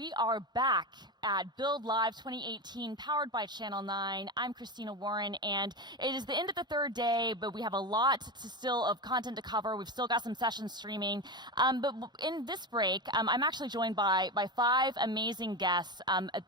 We are back at Build Live 2018, powered by Channel 9. I'm Christina Warren, and it is the end of the third day, but we have a lot still of content to cover. We've still got some sessions streaming. But in this break, I'm actually joined by 5 amazing guests,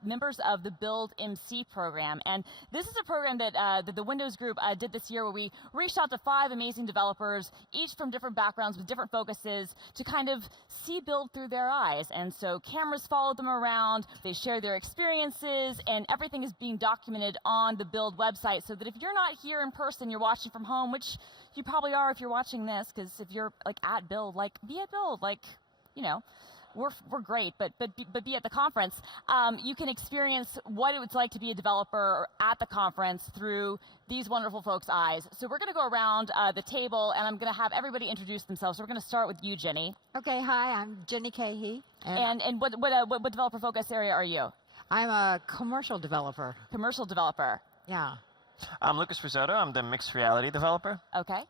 members of the Build MC program. And this is a program that the Windows Group did this year, where we reached out to 5 amazing developers, each from different backgrounds with different focuses, to kind of see Build through their eyes. And so cameras followed them around, they shared their experiences, and everything is being documented on the Build website, so that if you're not here in person, you're watching from home, which you probably are if you're watching this, because if you're like at Build, like be at Build, like, you know, we're great, but be at the conference. You can experience what it was like to be a developer at the conference through these wonderful folks' eyes. So we're going to go around the table, and I'm going to have everybody introduce themselves. So we're going to start with you, Jenny. Okay, hi, I'm Jenny Cahey. And what developer focus area are you? I'm a commercial developer. Commercial developer. Yeah. I'm Lucas Risotto. I'm the mixed reality developer. Okay.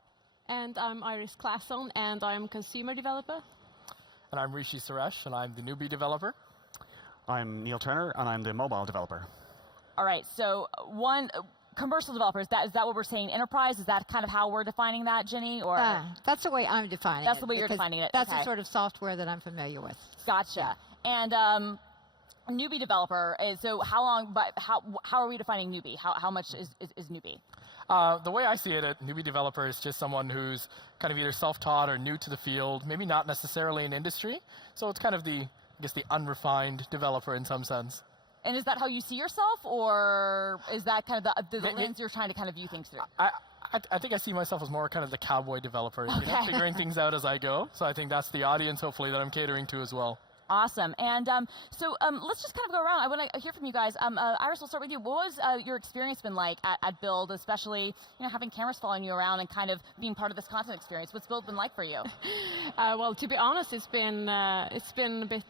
And I'm Iris Claesson, and I'm consumer developer. And I'm Rishi Suresh, and I'm the newbie developer. I'm Neil Turner, and I'm the mobile developer. All right, so commercial developers, is that what we're saying? Enterprise, is that kind of how we're defining that, Jenny? Or That's the way I'm defining it. That's the way you're defining it. That's okay. the sort of software that I'm familiar with. Gotcha. And newbie developer is, so how long? But how are we defining newbie? How much is newbie? The way I see it, a newbie developer is just someone who's kind of either self-taught or new to the field, maybe not necessarily in industry. So it's kind of the unrefined developer in some sense. And is that how you see yourself, or is that kind of the lens you're trying to kind of view things through? I think I see myself as more kind of the cowboy developer, figuring things out as I go. So I think that's the audience, hopefully, that I'm catering to as well. Awesome. And so let's just kind of go around. I want to hear from you guys. Iris, we'll start with you. What was your experience been like at Build, especially having cameras following you around and kind of being part of this content experience? What's Build been like for you? Well, to be honest, it's been a bit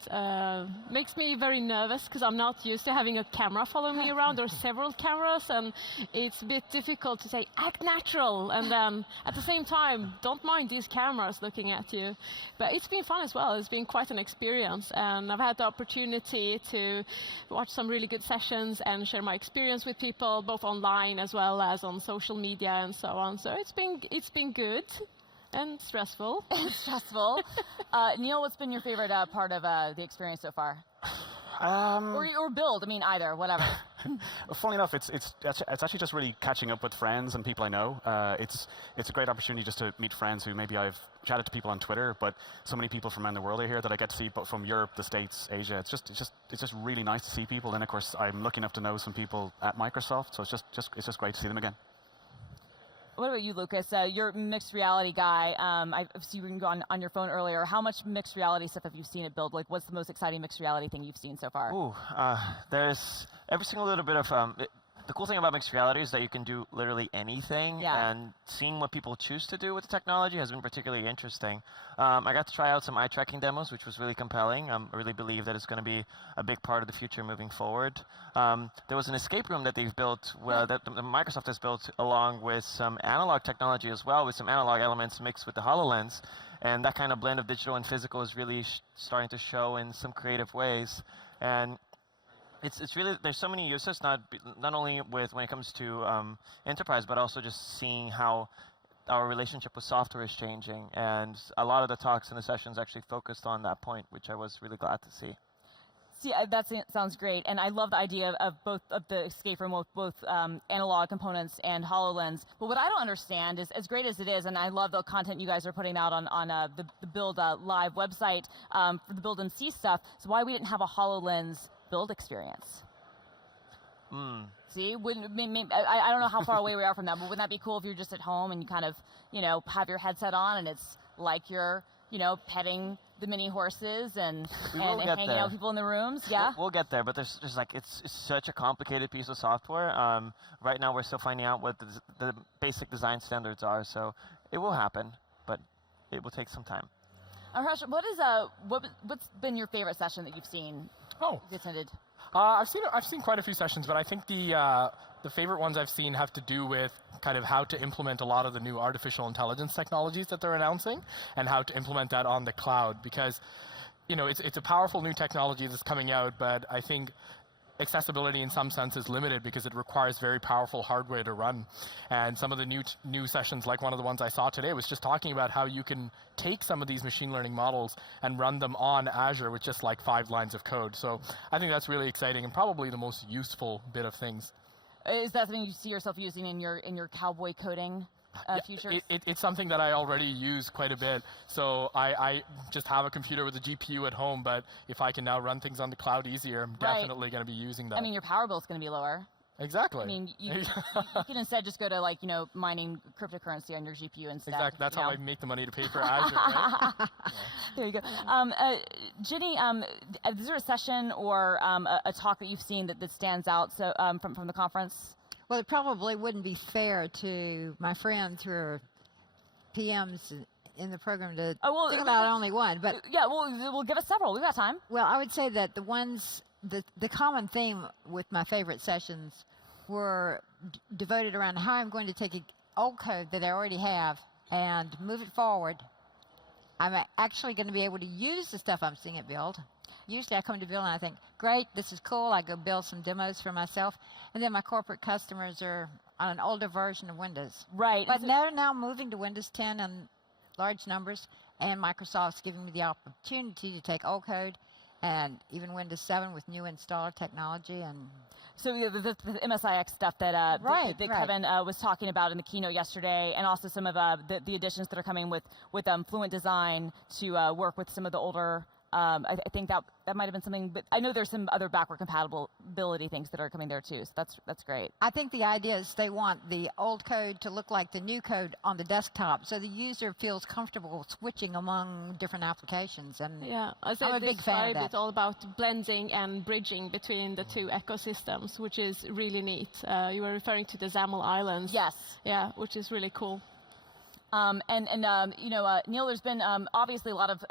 makes me very nervous, because I'm not used to having a camera following me around, or several cameras, and it's a bit difficult to say act natural, and then at the same time don't mind these cameras looking at you. But it's been fun as well. It's been quite an experience. And I've had the opportunity to watch some really good sessions and share my experience with people, both online as well as on social media and so on. So it's been good and stressful. Stressful. Neil, what's been your favorite part of the experience so far? Or Build, I mean, either, whatever. Funnily enough, it's actually just really catching up with friends and people I know. It's a great opportunity just to meet friends who maybe I've chatted to people on Twitter, but so many people from around the world are here that I get to see, but from Europe, the States, Asia. It's just really nice to see people. And of course, I'm lucky enough to know some people at Microsoft, so it's just great to see them again. What about you, Lucas? You're a mixed reality guy. I've seen you on your phone earlier. How much mixed reality stuff have you seen at Build? Like, what's the most exciting mixed reality thing you've seen so far? Ooh, there's every single little bit of the cool thing about mixed reality is that you can do literally anything, and seeing what people choose to do with the technology has been particularly interesting. I got to try out some eye tracking demos, which was really compelling. I really believe that it's going to be a big part of the future moving forward. There was an escape room that they've built, that Microsoft has built, along with some analog technology as well, with some analog elements mixed with the HoloLens. And that kind of blend of digital and physical is really starting to show in some creative ways. And it's really, there's so many uses, not only when it comes to enterprise, but also just seeing how our relationship with software is changing. And a lot of the talks and the sessions actually focused on that point, which I was really glad to see. See, that sounds great, and I love the idea of both of the escape room with both analog components and HoloLens. But what I don't understand is, as great as it is, and I love the content you guys are putting out on the Build Live website for the Build MC stuff, is why we didn't have a HoloLens Build experience. See, I don't know how far away we are from that, but wouldn't that be cool if you're just at home and you kind of, have your headset on and it's like you're, petting the mini horses and hanging out with people in the rooms? Yeah, we'll get there, but there's like it's such a complicated piece of software. Right now, we're still finding out what the basic design standards are, so it will happen, but it will take some time. Harsh, what's been your favorite session that you've seen? You attended? I've seen quite a few sessions, but I think the favorite ones I've seen have to do with kind of how to implement a lot of the new artificial intelligence technologies that they're announcing, and how to implement that on the cloud. Because it's a powerful new technology that's coming out, but I think accessibility in some sense is limited because it requires very powerful hardware to run. And some of the new sessions, like one of the ones I saw today, was just talking about how you can take some of these machine learning models and run them on Azure with just like 5 lines of code. So I think that's really exciting and probably the most useful bit of things. Is that something you see yourself using in your cowboy coding futures? It's something that I already use quite a bit. So I just have a computer with a GPU at home, but if I can now run things on the cloud easier, I'm definitely going to be using that. I mean, your power bill is going to be lower. Exactly. I mean, you can instead just go to mining cryptocurrency on your GPU instead. Exactly. That's how I make the money to pay for Azure, right? There you go. Ginny, is there a session or a talk that you've seen that stands out from the conference? Well, it probably wouldn't be fair to my friends who are PMs in the program to think about only one. But yeah, we'll give us several. We've got time. Well, I would say that the common theme with my favorite sessions were devoted around how I'm going to take an old code that I already have and move it forward. I'm actually going to be able to use the stuff I'm seeing it build. Usually I come to build and I think, great, this is cool. I go build some demos for myself. And then my corporate customers are on an older version of Windows. Right. But they're now moving to Windows 10 in large numbers. And Microsoft's giving me the opportunity to take old code and even Windows 7 with new installer technology. And so the MSIX stuff that Kevin was talking about in the keynote yesterday, and also some of the additions that are coming with Fluent Design to work with some of the older. I think that might have been something, but I know there's some other backward compatibility things that are coming there too. So that's great. I think the idea is they want the old code to look like the new code on the desktop, so the user feels comfortable switching among different applications. And yeah, I'm a big fan of that. It's all about blending and bridging between the two ecosystems, which is really neat. You were referring to the XAML Islands. Yes. Yeah, which is really cool. Neil, there's been obviously a lot of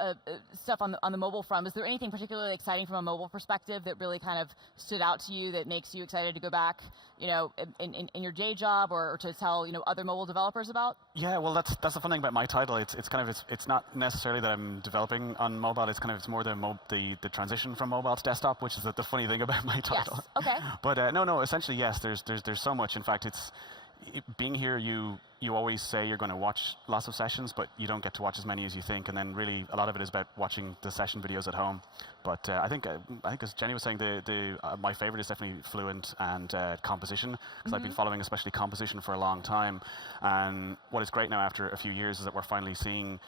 stuff on the mobile front. Is there anything particularly exciting from a mobile perspective that really kind of stood out to you that makes you excited to go back, in your day job or to tell other mobile developers about? Yeah, well, that's the fun thing about my title. It's not necessarily that I'm developing on mobile. It's more the transition from mobile to desktop, which is the funny thing about my title. Yes. Okay. But no. Essentially, yes. There's so much. In fact, being here, you always say you're going to watch lots of sessions, but you don't get to watch as many as you think. And then really, a lot of it is about watching the session videos at home. But I think as Jenny was saying, my favorite is definitely Fluent and Composition, because I've been following especially Composition for a long time. And what is great now after a few years is that we're finally seeing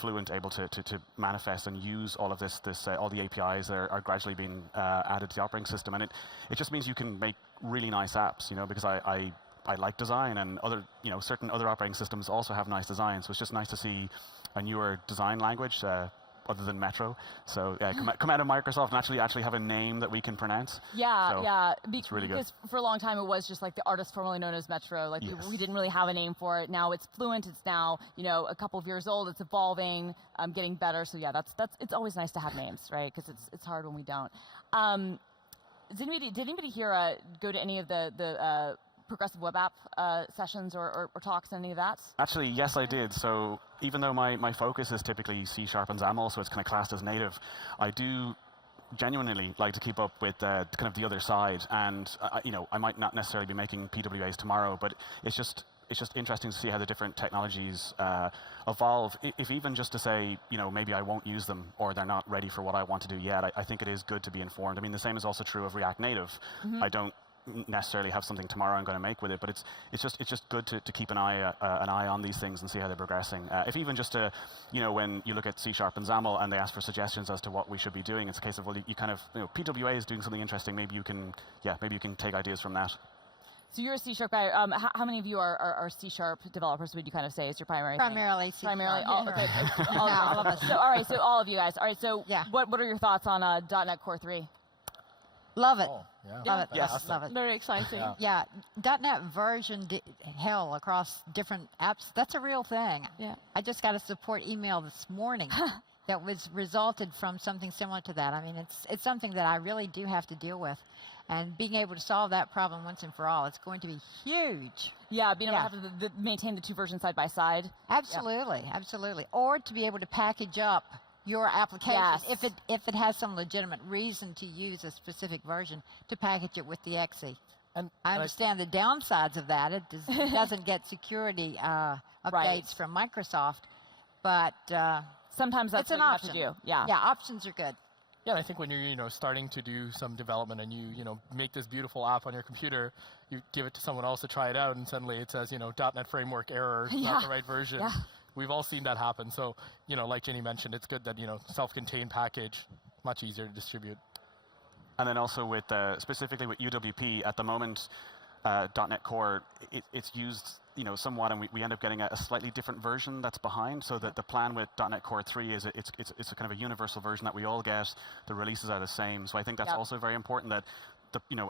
Fluent able to manifest and use all of this all the APIs that are gradually being added to the operating system. And it just means you can make really nice apps, because I like design, and certain other operating systems also have nice design. So it's just nice to see a newer design language other than Metro. So come out of Microsoft and actually have a name that we can pronounce. Yeah, so yeah. It's really good. Because for a long time it was just like the artist formerly known as Metro. Like we didn't really have a name for it. Now it's Fluent. It's now a couple of years old. It's evolving, getting better. So yeah, it's always nice to have names, right? Because it's hard when we don't. Did anybody here go to any of the progressive web app sessions or talks, any of that? Actually, yes, I did. So even though my focus is typically C# and XAML, so it's kind of classed as native, I do genuinely like to keep up with kind of the other side. And I might not necessarily be making PWAs tomorrow, but it's just interesting to see how the different technologies evolve. If even just to say, maybe I won't use them or they're not ready for what I want to do yet, I think it is good to be informed. I mean, the same is also true of React Native. I don't necessarily have something tomorrow I'm going to make with it, but it's just good to keep an eye on these things and see how they're progressing. If even just to, when you look at C# and XAML and they ask for suggestions as to what we should be doing, it's a case of, well, you kind of, PWA is doing something interesting. Maybe you can take ideas from that. So you're a C# guy. How many of you are C# developers? Would you kind of say is your primary? Primarily C#. Primarily, okay. All of us. So all right. So all of you guys. All right. So what are your thoughts on .NET Core 3? Love it. Oh, yeah. Love it. Yes. Love it. Very exciting. Yeah, .NET version hell across different apps. That's a real thing. Yeah. I just got a support email this morning that was resulted from something similar to that. I mean, it's something that I really do have to deal with. And being able to solve that problem once and for all, it's going to be huge. Yeah, being able to have maintain the two versions side by side. Absolutely, absolutely. Or to be able to package up your application, Yes. if it has some legitimate reason to use a specific version, to package it with the XE. And I understand the downsides of that. It doesn't get security updates Right. from Microsoft, but Sometimes that's it's an what you option. have to do. Yeah. Yeah, options are good. yeah, and I think when you're starting to do some development and you make this beautiful app on your computer, you give it to someone else to try it out, and suddenly it says .NET Framework error, it's not the right version. Yeah. We've all seen that happen. So like Ginny mentioned, it's good that self-contained package, much easier to distribute. And then also with specifically with UWP at the moment, .NET Core, it's used somewhat, and we end up getting a slightly different version that's behind. So that the plan with .NET Core 3 is it's a kind of a universal version that we all get. The releases are the same. So I think that's Yep. also very important that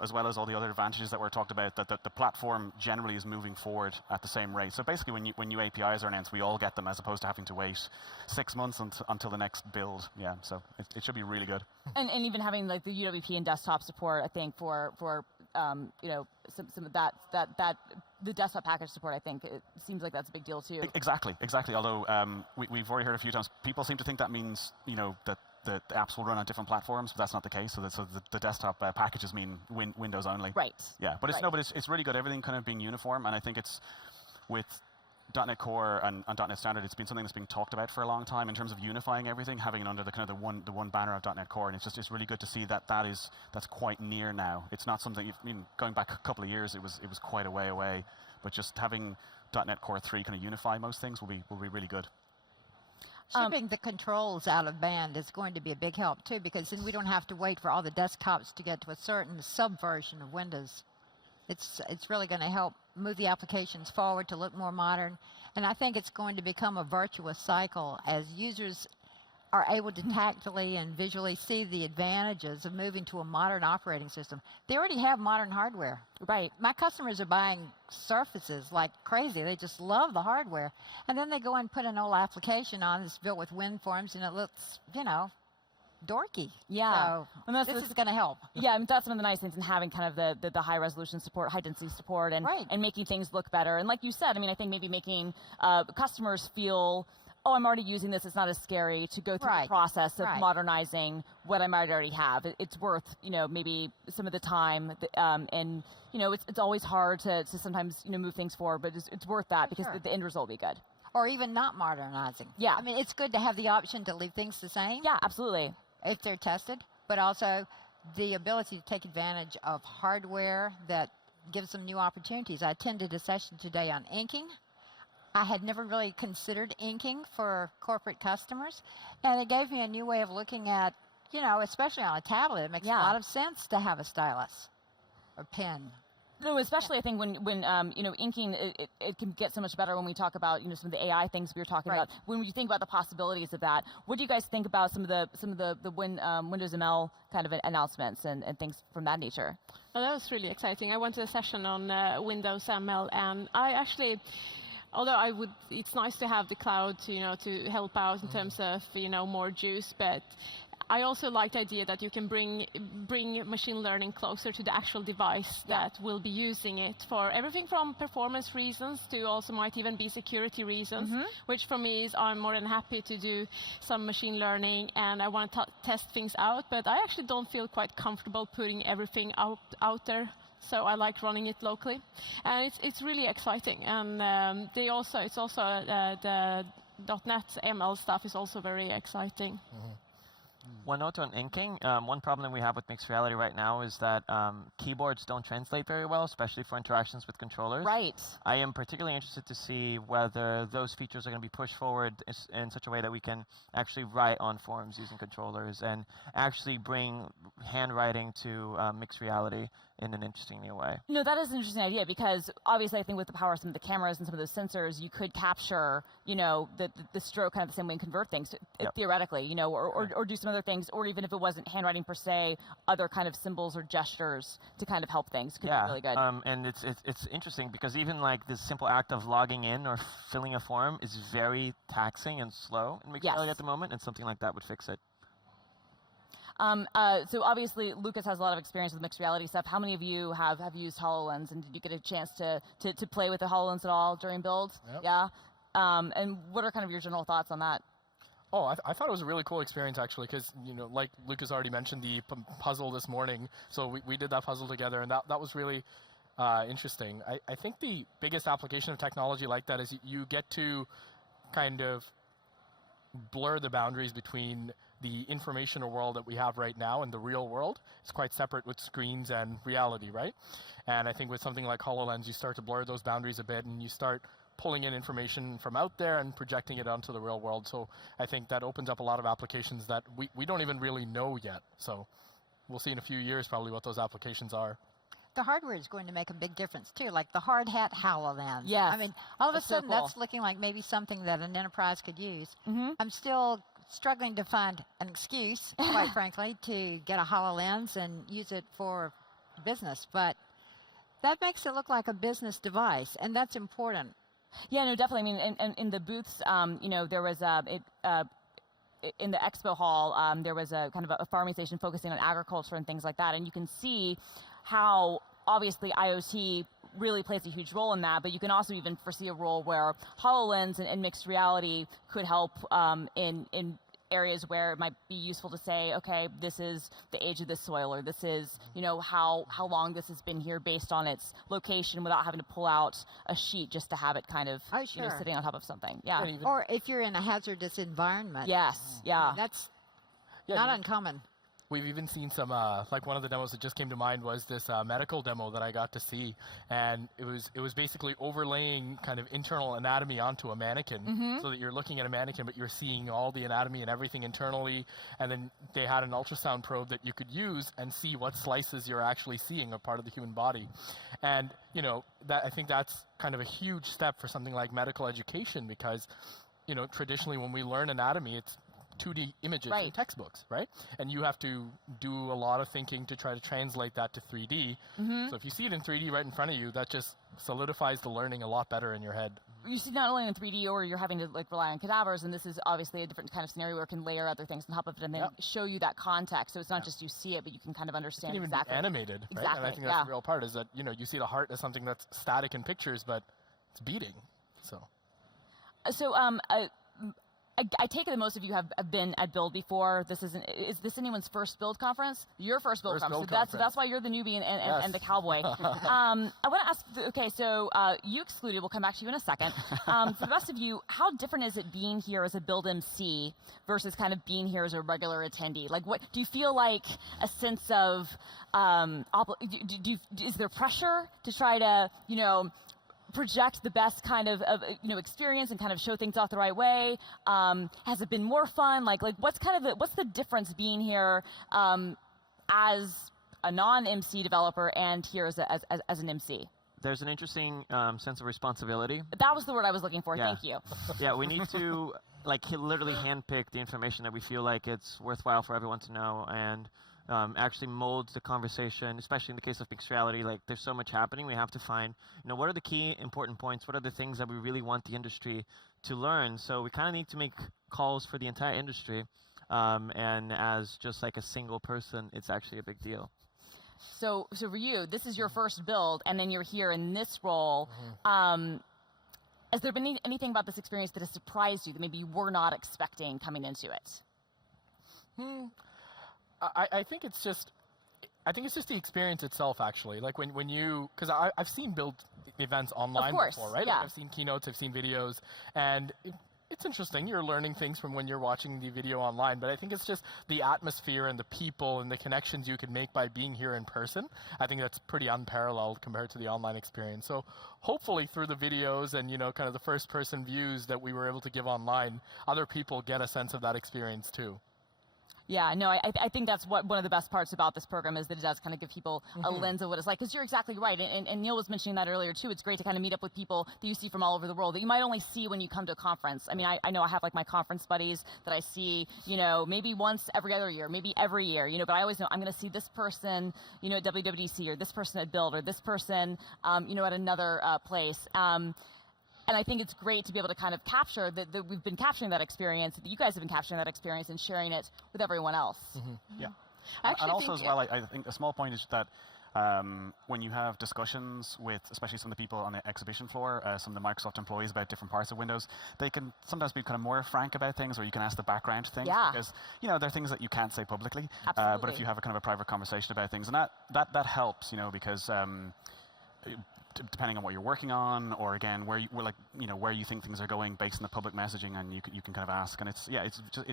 as well as all the other advantages that were talked about, that the platform generally is moving forward at the same rate. So basically, when new APIs are announced, we all get them as opposed to having to wait 6 months until the next build. Yeah, so it should be really good. And even having like the UWP and desktop support, I think for some of that the desktop package support, I think it seems like that's a big deal too. Exactly. Although we've already heard a few times, people seem to think that means that the apps will run on different platforms, but that's not the case. So the desktop packages mean Windows only. Right. Yeah, but Right. it's really good. Everything kind of being uniform, and I think it's with .NET Core and .NET Standard, it's been something that's been talked about for a long time in terms of unifying everything, having it under the kind of the one banner of .NET Core, and it's really good to see that's quite near now. It's not something going back a couple of years, it was quite a way away, but just having .NET Core 3 kind of unify most things will be really good. Shipping the controls out of band is going to be a big help too, because then we don't have to wait for all the desktops to get to a certain subversion of Windows. It's really going to help move the applications forward to look more modern, and I think it's going to become a virtuous cycle as users are able to tactily and visually see the advantages of moving to a modern operating system. They already have modern hardware. Right. My customers are buying Surfaces like crazy. They just love the hardware. And then they go and put an old application on that's built with WinForms, and it looks, dorky. Yeah. And So that's this is going to help. Yeah, I mean, that's one of the nice things in having kind of the high resolution support, high density support, and Right. and making things look better. And like you said, I mean, I think maybe making customers feel, oh, I'm already using this. It's not as scary to go through the Right. process of Right. modernizing what I might already have. It's worth, maybe some of the time, and it's always hard to sometimes move things forward, but it's worth that because Sure. the end result will be good. Or even not modernizing. Yeah. I mean, it's good to have the option to leave things the same Yeah, absolutely. if they're tested, but also the ability to take advantage of hardware that gives them new opportunities. I attended a session today on inking. I had never really considered inking for corporate customers, and it gave me a new way of looking at, especially on a tablet, it makes a Yeah. lot of sense to have a stylus or pen. No, especially I think when inking, it can get so much better when we talk about some of the AI things we were talking Right. about. When you think about the possibilities of that, what do you guys think about some of the Windows ML kind of announcements and things from that nature? Well, that was really exciting. I went to a session on Windows ML, and I actually, although it's nice to have the cloud to help out in terms of more juice, but I also like the idea that you can bring machine learning closer to the actual device that will be using it for everything from performance reasons to also might even be security reasons, which for me is I'm more than happy to do some machine learning and I want to test things out, but I actually don't feel quite comfortable putting everything out there. So I like running it locally, and it's really exciting. And the .NET ML stuff is also very exciting. One note on inking. One problem we have with mixed reality right now is that keyboards don't translate very well, especially for interactions with controllers. Right. I am particularly interested to see whether those features are going to be pushed forward in such a way that we can actually write on forms using controllers and actually bring handwriting to mixed reality in an interesting new way. No, that is an interesting idea because obviously I think with the power of some of the cameras and some of those sensors, you could capture, the stroke kind of the same way and convert things theoretically, or do some other things, or even if it wasn't handwriting per se, other kind of symbols or gestures to kind of help things could be really good. And it's interesting because even like this simple act of logging in or filling a form is very taxing and slow in mixed reality at the moment, and something like that would fix it. So obviously Lucas has a lot of experience with mixed reality stuff. How many of you have used HoloLens, and did you get a chance to play with the HoloLens at all during build? Yep. Yeah. And what are kind of your general thoughts on that? Oh, I thought it was a really cool experience, actually, because, like Lucas already mentioned, the puzzle this morning. So we did that puzzle together, and that was really interesting. I think the biggest application of technology like that is you get to kind of blur the boundaries between the informational world that we have right now and the real world. It's quite separate with screens and reality, right? And I think with something like HoloLens, you start to blur those boundaries a bit, and you start pulling in information from out there and projecting it onto the real world. So I think that opens up a lot of applications that we don't even really know yet. So we'll see in a few years probably what those applications are. The hardware is going to make a big difference too, like the hard hat HoloLens. Yes. I mean, all of a That's so sudden cool. that's looking like maybe something that an enterprise could use. I'm still struggling to find an excuse, quite frankly, to get a HoloLens and use it for business. But that makes it look like a business device, and that's important. Yeah, no, definitely. I mean, in the booths, there was in the expo hall, there was a kind of a farming station focusing on agriculture and things like that, and you can see how obviously IoT really plays a huge role in that, but you can also even foresee a role where HoloLens and mixed reality could help in areas where it might be useful to say, okay, this is the age of this soil, or this is, how long this has been here based on its location, without having to pull out a sheet just to have it kind of, sitting on top of something. Yeah. Or if you're in a hazardous environment. Yes. Yeah. That's not uncommon. We've even seen some, like one of the demos that just came to mind was this medical demo that I got to see, and it was basically overlaying kind of internal anatomy onto a mannequin, so that you're looking at a mannequin, but you're seeing all the anatomy and everything internally, and then they had an ultrasound probe that you could use and see what slices you're actually seeing of part of the human body. And, that I think that's kind of a huge step for something like medical education, because, traditionally when we learn anatomy, it's 2D images in textbooks, right? And you have to do a lot of thinking to try to translate that to 3D. So if you see it in 3D right in front of you, that just solidifies the learning a lot better in your head. You see not only in 3D, or you're having to rely on cadavers, and this is obviously a different kind of scenario where it can layer other things on top of it and then show you that context. So it's not just you see it, but you can kind of understand it can even exactly. be animated, right? Exactly. And I think that's the real part, is that, you see the heart as something that's static in pictures, but it's beating. So I take it that most of you have been at Build before. Is this anyone's first Build conference? Your first Build conference. So that's why you're the newbie and the cowboy. I want to ask, okay, so you excluded, we'll come back to you in a second. For the rest of you, how different is it being here as a Build MC versus kind of being here as a regular attendee? Like, what do you feel like a sense of, is there pressure to try to, project the best kind of experience and kind of show things off the right way? Has it been more fun? Like what's the difference being here as a non-MC developer and here as an MC? There's an interesting sense of responsibility. That was the word I was looking for. Yeah. Thank you. Yeah, we need to literally handpick the information that we feel like it's worthwhile for everyone to know, and actually molds the conversation, especially in the case of mixed reality. Like, there's so much happening. We have to find, what are the key important points? What are the things that we really want the industry to learn? So we kind of need to make calls for the entire industry. And as just like a single person, it's actually a big deal. So for you, this is your first Build, and then you're here in this role. Has there been anything about this experience that has surprised you that maybe you were not expecting coming into it? I think it's just the experience itself, actually. Like when you, because I've seen Build events online before, right? Yeah. Like I've seen keynotes, I've seen videos, and it's interesting. You're learning things from when you're watching the video online, but I think it's just the atmosphere and the people and the connections you can make by being here in person. I think that's pretty unparalleled compared to the online experience. So hopefully through the videos and, kind of the first-person views that we were able to give online, other people get a sense of that experience too. Yeah, no, I think that's one of the best parts about this program, is that it does kind of give people a lens of what it's like. Because you're exactly right, and Neil was mentioning that earlier too. It's great to kind of meet up with people that you see from all over the world that you might only see when you come to a conference. I mean, I know I have like my conference buddies that I see, maybe once every other year, maybe every year, but I always know I'm going to see this person, at WWDC, or this person at Build, or this person, at another place. And I think it's great to be able to kind of capture that we've been capturing that experience, that you guys have been capturing that experience and sharing it with everyone else. Yeah. And also as well, I think a small point is that when you have discussions with, especially some of the people on the exhibition floor, some of the Microsoft employees about different parts of Windows, they can sometimes be kind of more frank about things, or you can ask the background things. Yeah. Because, there are things that you can't say publicly. Absolutely. But if you have a kind of a private conversation about things, and that helps, because depending on what you're working on, or again, where you think things are going based on the public messaging, and you can kind of ask, and it's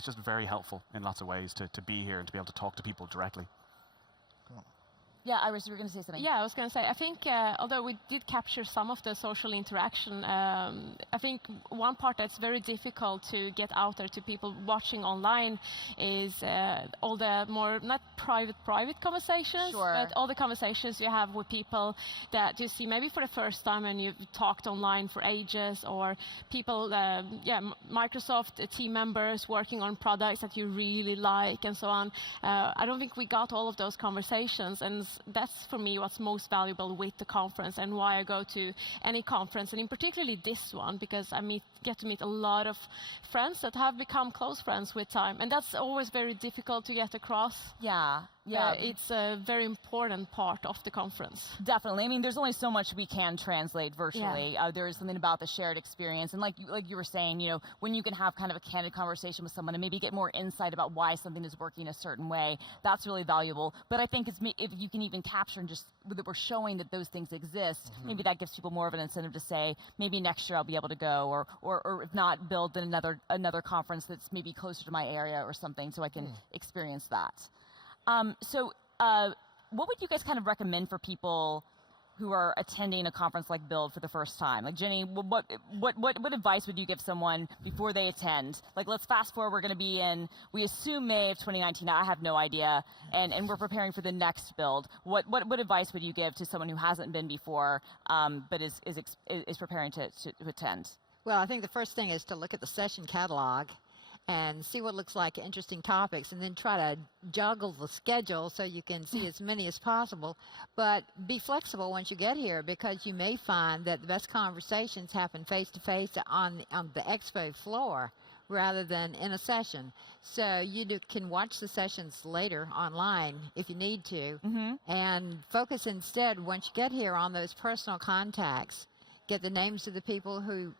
just very helpful in lots of ways to be here and to be able to talk to people directly. Yeah, Iris, you were going to say something. Yeah, I was going to say, I think although we did capture some of the social interaction, I think one part that's very difficult to get out there to people watching online is all the more, not private conversations, Sure. but all the conversations you have with people that you see maybe for the first time and you've talked online for ages, or people, Microsoft team members working on products that you really like and so on. I don't think we got all of those conversations, and that's for me what's most valuable with the conference, and why I go to any conference, and in particularly this one, because I get to meet a lot of friends that have become close friends with time, and that's always very difficult to get across. Yeah. It's a very important part of the conference. Definitely. I mean, there's only so much we can translate virtually. Yeah. There is something about the shared experience. And like you were saying, when you can have kind of a candid conversation with someone and maybe get more insight about why something is working a certain way, that's really valuable. But I think if you can even capture and just that we're showing that those things exist, maybe that gives people more of an incentive to say, maybe next year I'll be able to go, or if not, build another conference that's maybe closer to my area or something, so I can experience that. What would you guys kind of recommend for people who are attending a conference like Build for the first time? Like, Jenny, what advice would you give someone before they attend? Like, let's fast forward. We're going to be in, we assume, May of 2019. I have no idea, and we're preparing for the next Build. What advice would you give to someone who hasn't been before, but is preparing to attend? Well, I think the first thing is to look at the session catalog and see what looks like interesting topics, and then try to juggle the schedule so you can see as many as possible. But be flexible once you get here, because you may find that the best conversations happen face-to-face on the expo floor rather than in a session. So you can watch the sessions later online if you need to, and focus instead, once you get here, on those personal contacts. Get the names of the people who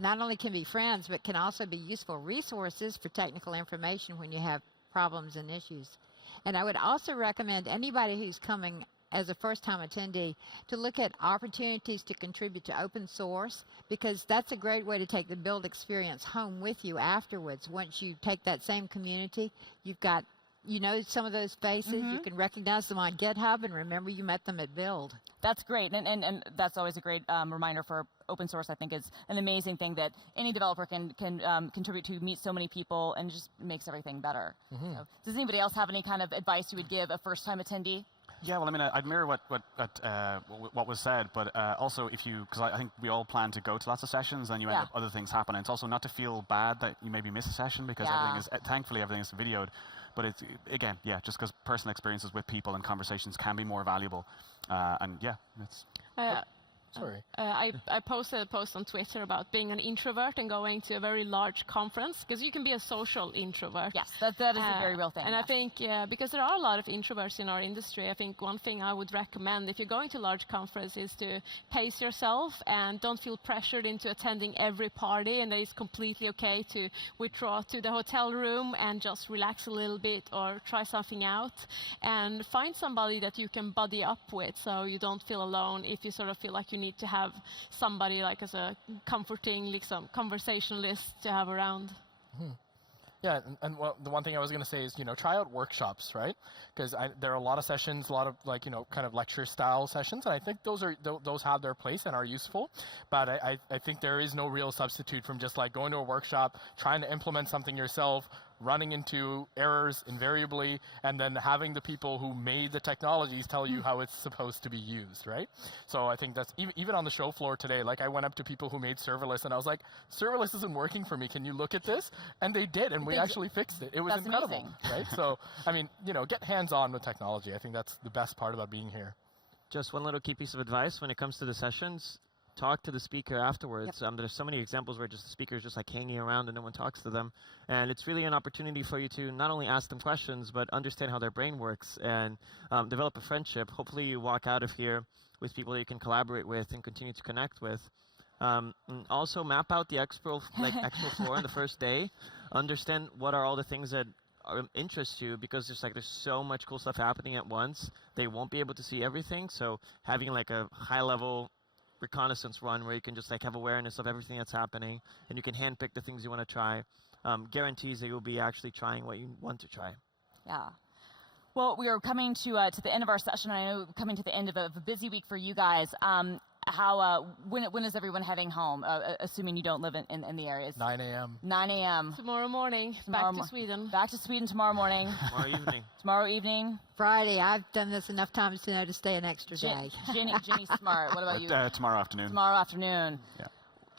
not only can be friends, but can also be useful resources for technical information when you have problems and issues. And I would also recommend anybody who's coming as a first-time attendee to look at opportunities to contribute to open source, because that's a great way to take the Build experience home with you afterwards. Once you take that same community, you've got, some of those faces, you can recognize them on GitHub and remember you met them at Build. That's great, and that's always a great reminder for open source. I think is an amazing thing that any developer can contribute to, meet so many people, and just makes everything better. So, does anybody else have any kind of advice you would give a first-time attendee? Yeah, well, I mean, I'd mirror what was said, but also because I think we all plan to go to lots of sessions, and you end up other things happen. It's also not to feel bad that you maybe miss a session, because thankfully everything is videoed. But it's, again, just because personal experiences with people and conversations can be more valuable. It's... Sorry. I posted a post on Twitter about being an introvert and going to a very large conference, because you can be a social introvert. Yes, that is a very real thing. And I think, because there are a lot of introverts in our industry, I think one thing I would recommend if you're going to large conference is to pace yourself and don't feel pressured into attending every party, and that it's completely okay to withdraw to the hotel room and just relax a little bit or try something out, and find somebody that you can buddy up with so you don't feel alone if you sort of feel like you need to have somebody like as a comforting conversationalist to have around. Yeah, and well, the one thing I was going to say is, try out workshops, right? Because there are a lot of sessions, a lot of kind of lecture style sessions, and I think those have their place and are useful. But I think there is no real substitute from just like going to a workshop, trying to implement something yourself, running into errors invariably, and then having the people who made the technologies tell you how it's supposed to be used, right? So I think that's, even on the show floor today, like I went up to people who made serverless, and I was like, serverless isn't working for me, can you look at this? And they did, and we actually fixed it. It was incredible, right? So, I mean, get hands-on with technology. I think that's the best part about being here. Just one little key piece of advice when it comes to the sessions. talk to the speaker afterwards. There's so many examples where just the speaker is just like hanging around and no one talks to them. And it's really an opportunity for you to not only ask them questions, but understand how their brain works and develop a friendship. Hopefully you walk out of here with people that you can collaborate with and continue to connect with. And also map out the expo floor on the first day. Understand what are all the things that interest you, because there's so much cool stuff happening at once. They won't be able to see everything. So having like a high-level reconnaissance run where you can just like have awareness of everything that's happening, and you can handpick the things you want to try, guarantees that you'll be actually trying what you want to try. Yeah. Well, we are coming to the end of our session. I know coming to the end of a busy week for you guys. When is everyone heading home? Assuming you don't live in the areas. 9 a.m. 9 a.m. Tomorrow morning, back to Sweden. Back to Sweden tomorrow morning. Tomorrow evening. Tomorrow evening. Friday. I've done this enough times to know to stay an extra day. Jenny's smart. What about you? Tomorrow afternoon. Tomorrow afternoon. Yeah.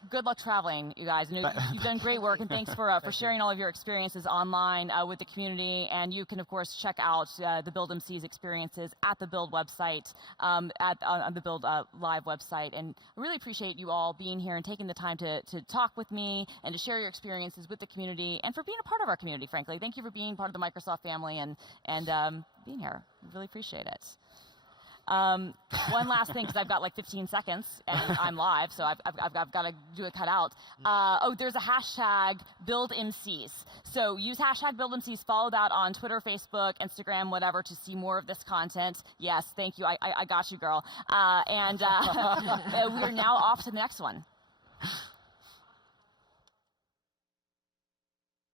Good luck traveling, you guys. You've done great work, and thanks for sharing all of your experiences online with the community. And you can, of course, check out the Build MC's experiences at the Build website, on the Build Live website. And I really appreciate you all being here and taking the time to talk with me and to share your experiences with the community and for being a part of our community, frankly. Thank you for being part of the Microsoft family and being here. We really appreciate it. One last thing, because I've got like 15 seconds and I'm live, so I've got to do a cutout. There's a hashtag BuildMCs. So use hashtag BuildMCs, follow that on Twitter, Facebook, Instagram, whatever, to see more of this content. Yes, thank you. I got you, girl. And we're now off to the next one.